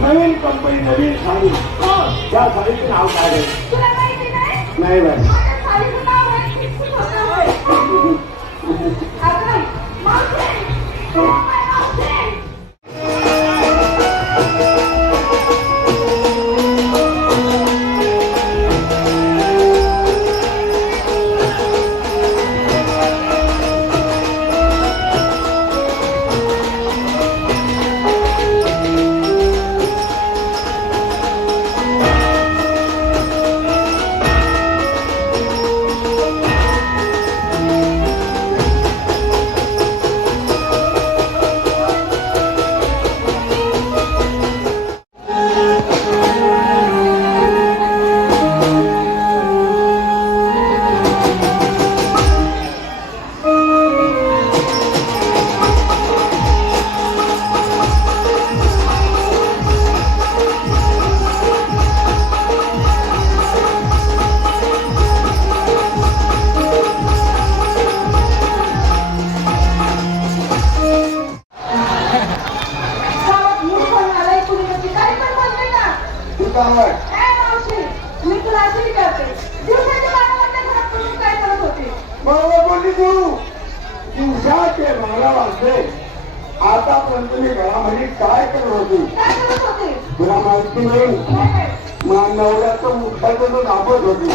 नवीन company नवीन साडी त्या साडीचं नाव काय आहे? नाही बाई दिवसाचे 12 वाजले आतापर्यंत मी घरामध्ये काय करत होती तुला माहिती नाही नवऱ्याचं मुठाचं दाबत होती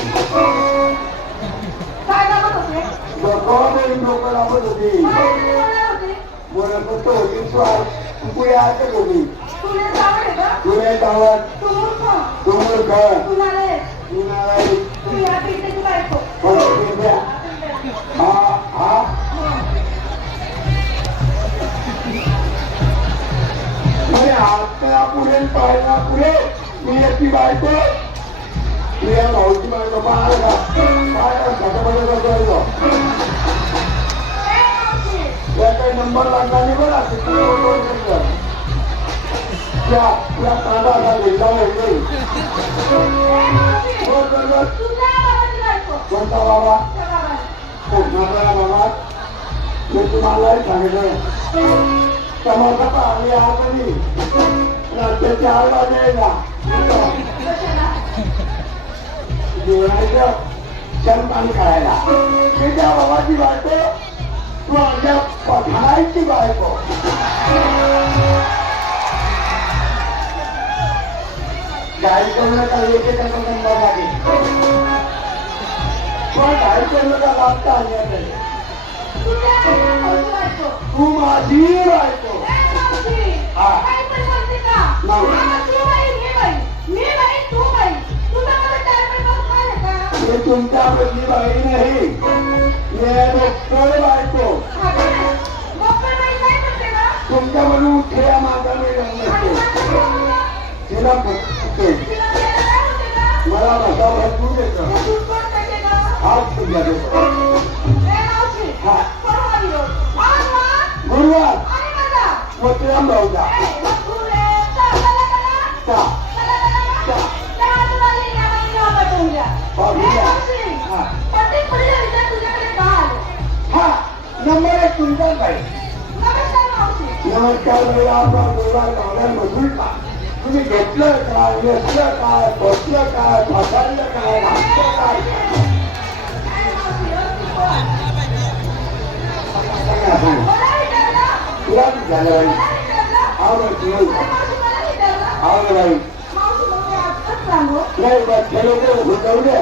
लोक दाबत होती बोलत होती पुढे आटक होती तुला गावात तुम्ही हातला पुढे पाहिला पुढे मी याची बायको तुझ्या भाऊची बायको पाहिला या काही नंबर लागला नाही बरं तुला कांदा असा भेटला नाही कोणता बाबा बाबा मी तुम्हालाही सांगितलं समोरचा पाहणे आतली रात्रीचे 8 वाजायला जेवायचं पाणी खायला त्या बाबाची बायको तू आमच्या पठाराची बायको गाडी करू नका येते त्याचा नंबर लागेल पण गाडी करू नका लागता आली तू माझी बायको तुमच्या बदली बाई नाही बायको तुमच्या म्हणून खेळा माझा तिला मला बसा भरपूर देत हात तुमच्या गुरुवार मोतीराम भाऊचा नंबर 1 तुमचाच बाई नमस्कार भैया आपला गुरुवार गावड्यांमधून का तुम्ही घेतलं काय नेसलं काय बसलं काय फसायलं काय घातलं काय तुला झालं बाई आवड नाही बस लोक होऊ द्या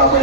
आपण